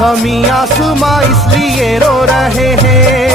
ज़मीं आसमां इसलिए रो रहे हैं,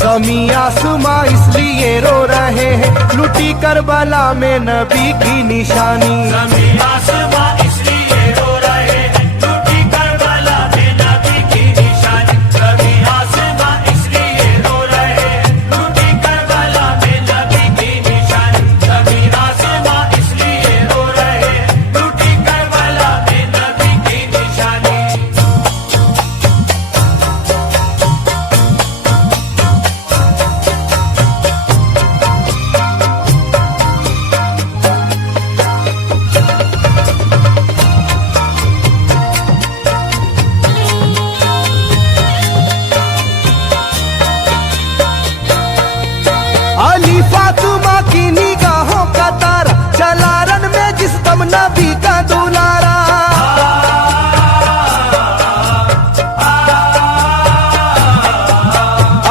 ज़मीं आसमां इसलिए रो रहे हैं, लुटी करबला में नबी की निशानी। ज़मीं आसमां इसलिए रो रहे हैं, लुटी करबला में नबी की निशानी। ज़मीं आसमां इसलिए रो रहे हैं, लुटी करबला में नबी की निशानी। ज़मीं आसमां इसलिए रो रहे हैं, लुटी करबला में नबी की निशानी। अली फातिमा की निगाहों का तारा, चला रन में जिस दम नबी का दुलारा।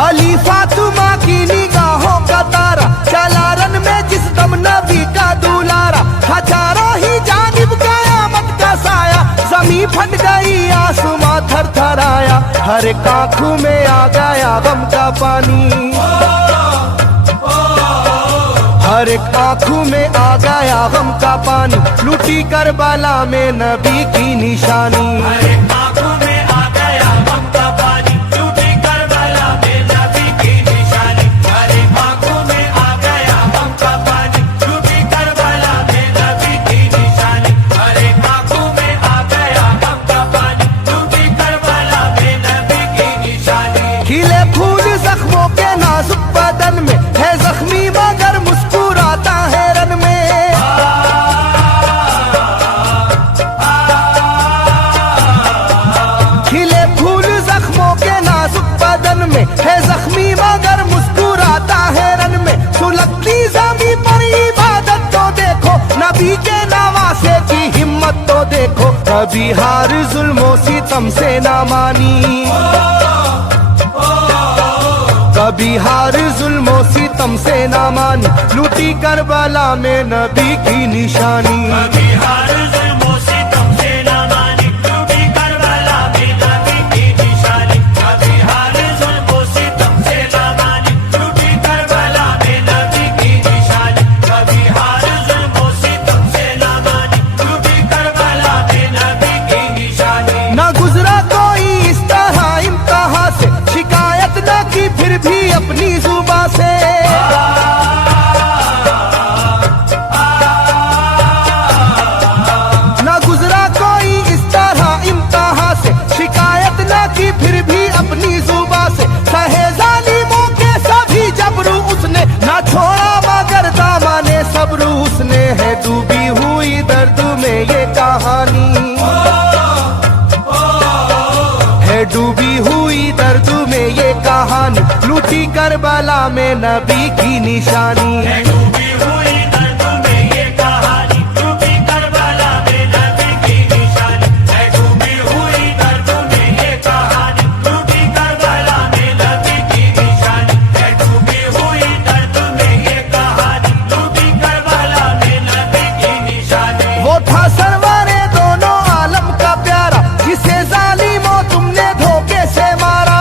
अली फातिमा की निगाहों का तारा, चला रन में जिस दम नबी का दुलारा। हजारों ही जानिब कयामत का साया, ज़मीं फट गई आसमां थर थराया। हर एक आँखों में आ गया गम का पानी, हर एक आँखों में आ गया गम का पानी, लुटी करबला में नबी की निशानी। हर एक आँखों में आ गया गम का पानी, लुटी करबला में नबी की निशानी। हर एक आँखों में आ गया गम का पानी, लुटी करबला में नबी की निशानी। हर एक आँखों में आ गया गम का पानी, लुटी करबला में नबी की निशानी। खिले फूल जख्मों के नाजुक बदन में, है जख्मी मगर मुस्कुराता है रन में। खिले फूल जख्मों के नाजुक बदन में, है जख्मी मगर मुस्कुराता है रन में। सुलगती ज़मीं पर इबादत तो देखो, नबी के नवासे की हिम्मत तो देखो। कभी हार जुल्मों सितम से ना मानी, कभी हार जुल्मों सितम से ना मानी, लुटी करबला में नबी की निशानी। कभी हार जुल्मों सितम से ना मानी, लुटी करबला में नबी की निशानी। कभी हार जुल्मों सितम से ना मानी, लुटी करबला में नबी की निशानी। कभी हार जुल्मों सितम से ना मानी, लुटी करबला में नबी की निशानी। न गुजरा कोई इस तरह इम्तिहान से, शिकायत न की फिर भी अपनी जुबां से। न गुजरा कोई इस तरह इम्तिहान से, शिकायत न की फिर भी अपनी जुबां से। सहे जालिमों के सभी जबरू उसने, न छोड़ा मगर दामने सब्र उसने। है डूबी हुई दर्द में ये कहानी, है डूबी हुई दर्द में ये कहानी, लुटी करबला में नबी की निशानी। है डूबी हुई दर्द में ये कहानी, लुटी करबला में नबी की निशानी। है डूबी हुई दर्द में ये कहानी, लुटी करबला में नबी की निशानी। है डूबी हुई दर्द में ये कहानी, लुटी करबला में नबी की निशानी। वो था सरवरे दोनों आलम का प्यारा, जिसे जालिमों तुमने धोखे से मारा।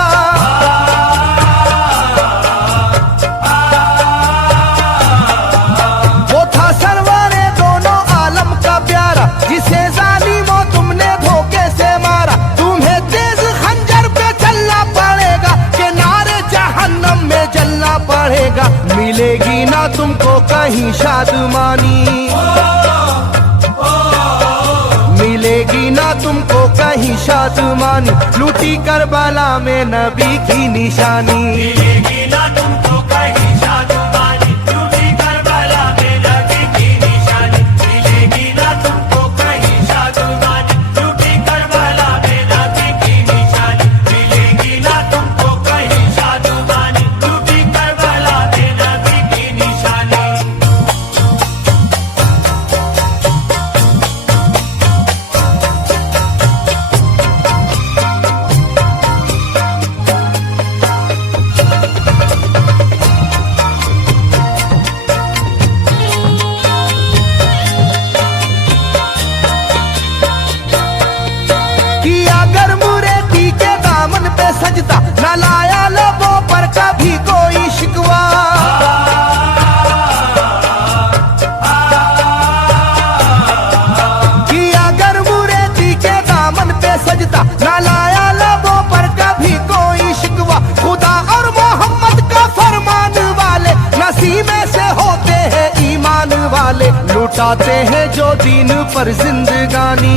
वो था सरवरे दोनों आलम का प्यारा, जिसे जालिमों तुमने धोखे से मारा। तुम्हें तेज खंजर पे चलना पड़ेगा, कि नारे जहन्नम में जलना पड़ेगा। मिलेगी ना तुमको कहीं शादमानी, मिलेगी ना तुमको कहीं शादमानी, लुटी करबला में नबी की निशानी। मिलेगी ना तुमको कहीं शादमानी, लुटी करबला में नबी की निशानी। मिलेगी ना तुमको कहीं शादमानी, लुटी करबला में नबी की निशानी। मिलेगी ना तुमको कहीं शादमानी, लुटी करबला में नबी की निशानी। सजदा, न लाया लबों पर कभी कोई शिकवा। किया गर मुरीदी के दामन पे सजदा, न लाया लबों पर कभी कोई शिकवा। खुदा और मोहम्मद का फरमान वाले नसीबे से होते हैं ईमान वाले। लुटाते हैं जो दीन पर जिंदगानी,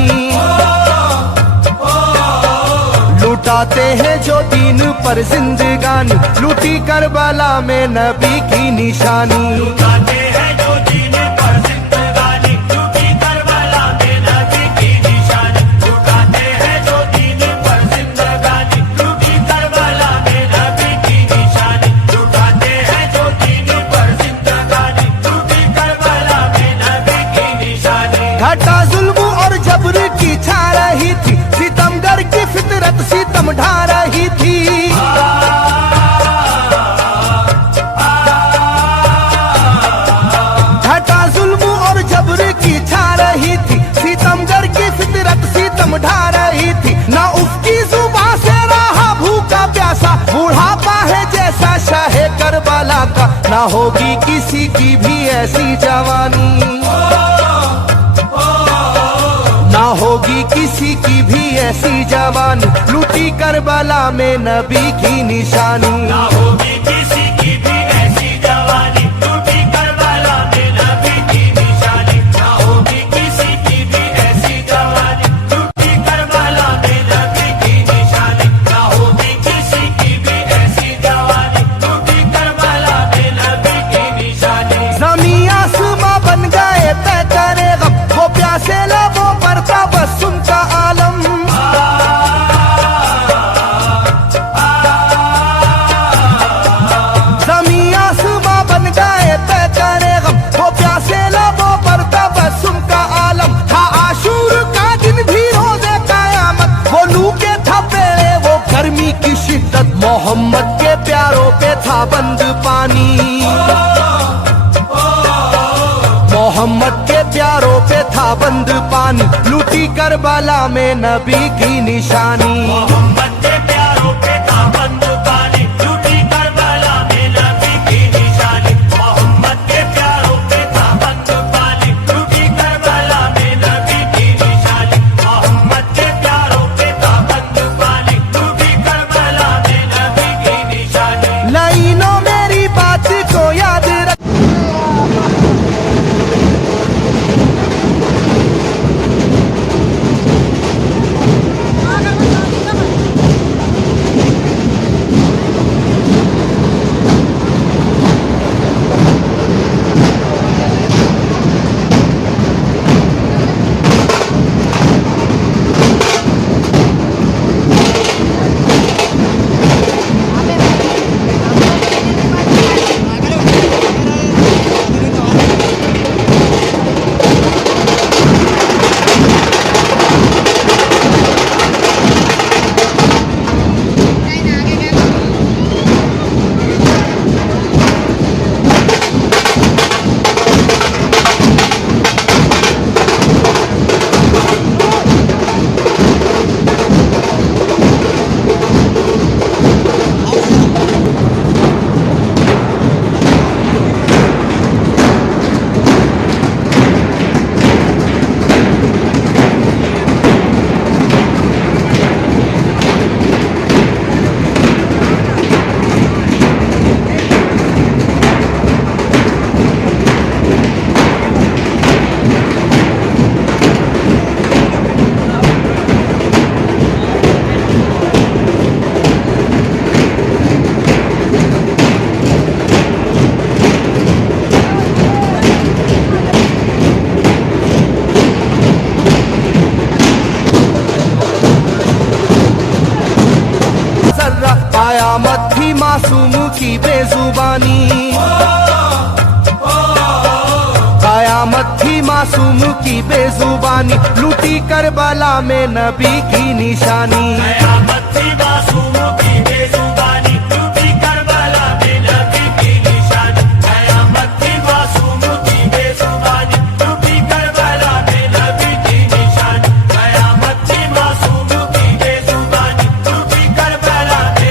लुटाते हैं जो दीन पर जिंदगानी। लूटी करबला में नबी की निशानी। लुटाते हैं जो दीन पर जिंदगानी, लूटी करबला में नबी की निशानी। लुटाते हैं जो दीन पर जिंदगानी, लूटी करबला में नबी की निशानी। लुटाते हैं जो दीन पर जिंदगानी, लूटी करबला में नबी की निशानी। घटा जुल्म और जबर की छा रही थी, सितमगर की फितरत सितम ढा रही थी। घटा जुल्म और जबर की छा रही थी, सितमगर की फितरत सितम ढा रही थी। ना उसकी जुबां से रहा भूखा प्यासा, बुढ़ापा है जैसा शाहे करबला का। ना होगी किसी की भी ऐसी जवानी, ना होगी किसी की भी ऐसी जवानी। लूटी करबला में नबी की निशानी। ना होगी किसी की भी ऐसी जवानी, लूटी करबला में नबी की निशानी। ना होगी किसी की भी ऐसी जवानी, लूटी करबला में नबी की निशानी। ना होगी किसी की भी ऐसी जवानी, लूटी करबला में नबी की निशानी। ज़मीं आसमां बन गए तय करे गम, वो प्यासे लबों पर तबस्सुम का आलम। ज़मीं आसमां बन गए तय करे गम, वो प्यासे लबों पर तबस्सुम का आलम। था आशूर का दिन भी रोज़े क़यामत, वो लू के था पेड़े वो गर्मी की शिद्दत। मोहम्मद के प्यारों पे था बंद पानी, मोहम्मद के प्यारों पे था बंद पानी। लूटी करबला में नबी की निशानी। मोहम्मद के प्यारों पे था बंद पानी, लूटी करबला में नबी की निशानी। मोहम्मद के प्यारों पे था बंद पानी, लूटी करबला में नबी की निशानी। मोहम्मद के प्यारों पे था बंद पानी, लूटी करबला में नबी की निशानी। लाइनों मेरी बात को याद रख। कयामत थी मासूम की बेजुबानी, कयामत थी मासूम की बेजुबानी, लूटी करबला में नबी की निशानी। कयामत थी मासूम की बेजुबानी, लूटी करबला में नबी की निशानी। कयामत थी मासूम की बेजुबानी, लूटी करबला में नबी की निशानी। कयामत थी मासूम की बेजुबानी, लूटी करबला में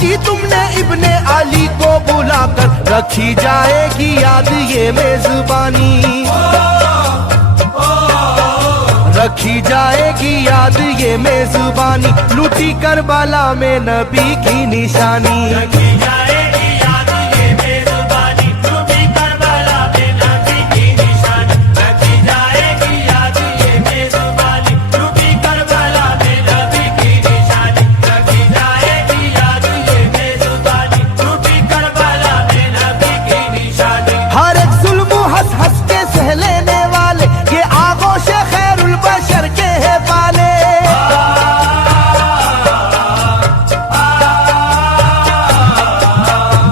की तुमने इब्ने अली को बुलाकर, रखी जाएगी याद ये मेजबानी, रखी जाएगी याद ये मेजबानी, लूटी करबला में नबी की निशानी। रखी जाएगी याद ये मेजबानी, लूटी करबला में नबी की निशानी। रखी जाएगी याद ये मेजबानी, लूटी करबला में नबी की निशानी। रखी जाएगी याद ये मेजबानी, लूटी करबला में नबी की निशानी। हर एक जुल्म हंस हंस के सह लेने वाले, ये आगोश खैरुल बशर के है पाले।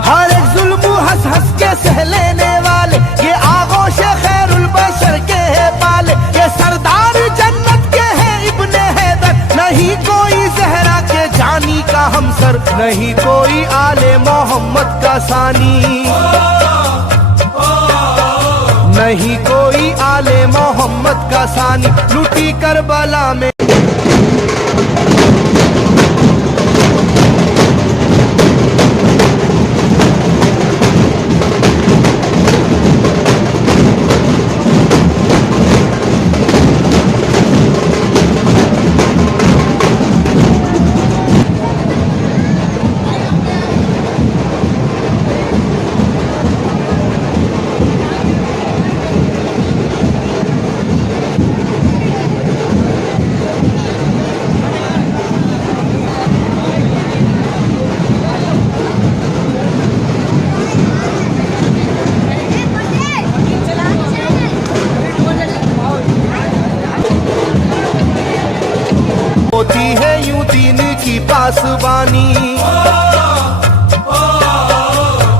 हर एक जुल्म हंस हंस के सह लेने वाले, ये आगोश खैरुल बशर के है पाले। ये सरदार जन्नत के है इब्ने हैदर, नहीं कोई जहरा के जानी का हमसर, नहीं कोई आले मोहम्मद का सानी, नहीं कोई आले मोहम्मद का सानी, लूटी करबला में। होती है यूं दीन की पासबानी,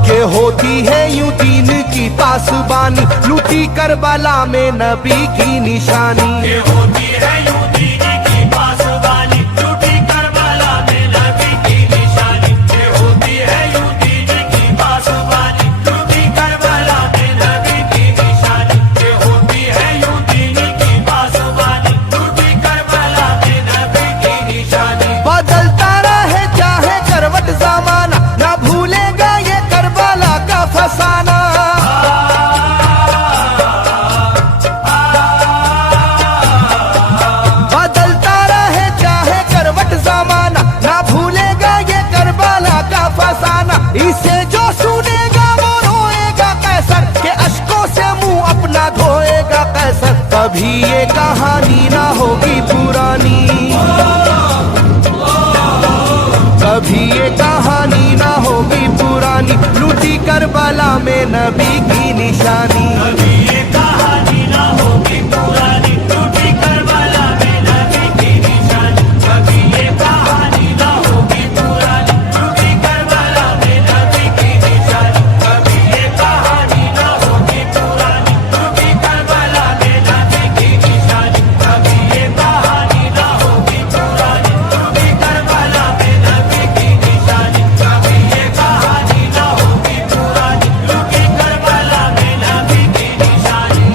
के होती है यूं दीन की पासबानी, लूटी करबला में नबी की निशानी। ये होती है यूं दीन की पासबानी, लूटी करबला में नबी की निशानी। ये होती है यूं दीन की पासबानी, लूटी करबला में नबी की निशानी। ये होती है यूं दीन की पासबानी, लूटी करबला में नबी की निशानी। बदलता रहे चाहे करवट जमाना, ना भूलेगा ये करबला का फसाना। बदलता रहे चाहे करवट जमाना, ना भूलेगा ये करबला का फसाना। इसे जो सुनेगा वो रोएगा कैसर, के अश्कों से मुंह अपना धोएगा कैसर। कभी ये कहानी ना होगी पुरानी, कभी ये कहानी ना होगी पुरानी, लूटी करबला में नबी की निशानी। कभी ये कहानी ना होगी पुरानी, लूटी करबला में नबी की निशानी। कभी ये कहानी ना होगी पुरानी, लूटी करबला में नबी की निशानी। कभी ये कहानी ना होगी पुरानी, लूटी करबला में नबी की निशानी। कभी ये कहानी ना होगी पुरानी, लूटी करबला में नबी की निशानी। कभी ये कहानी ना होगी पुरानी, लूटी करबला में नबी की निशानी।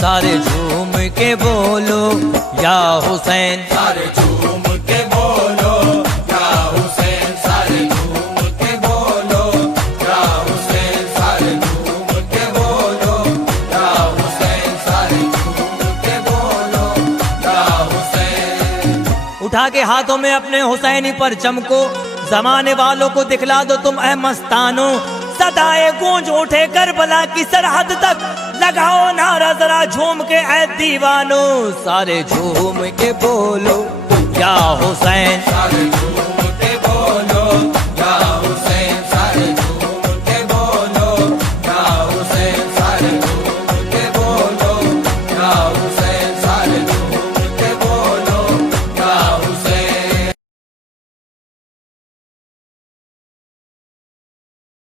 सारे झूम के बोलो या हुसैन, सारे झूम के बोलो या हुसैन। सारे झूम के बोलो या हुसैन। सारे झूम के बोलो या हुसैन। सारे झूम के बोलो या हुसैन। उठा के हाथों में अपने हुसैनी पर चमको, जमाने वालों को दिखला दो तुम ऐ मस्तानो। सदाए गूंज उठे करबला की सरहद तक, लगाओ नारा जरा झूम के ऐ दीवानो। सारे झूम के बोलो या हुसैन, सारे झूम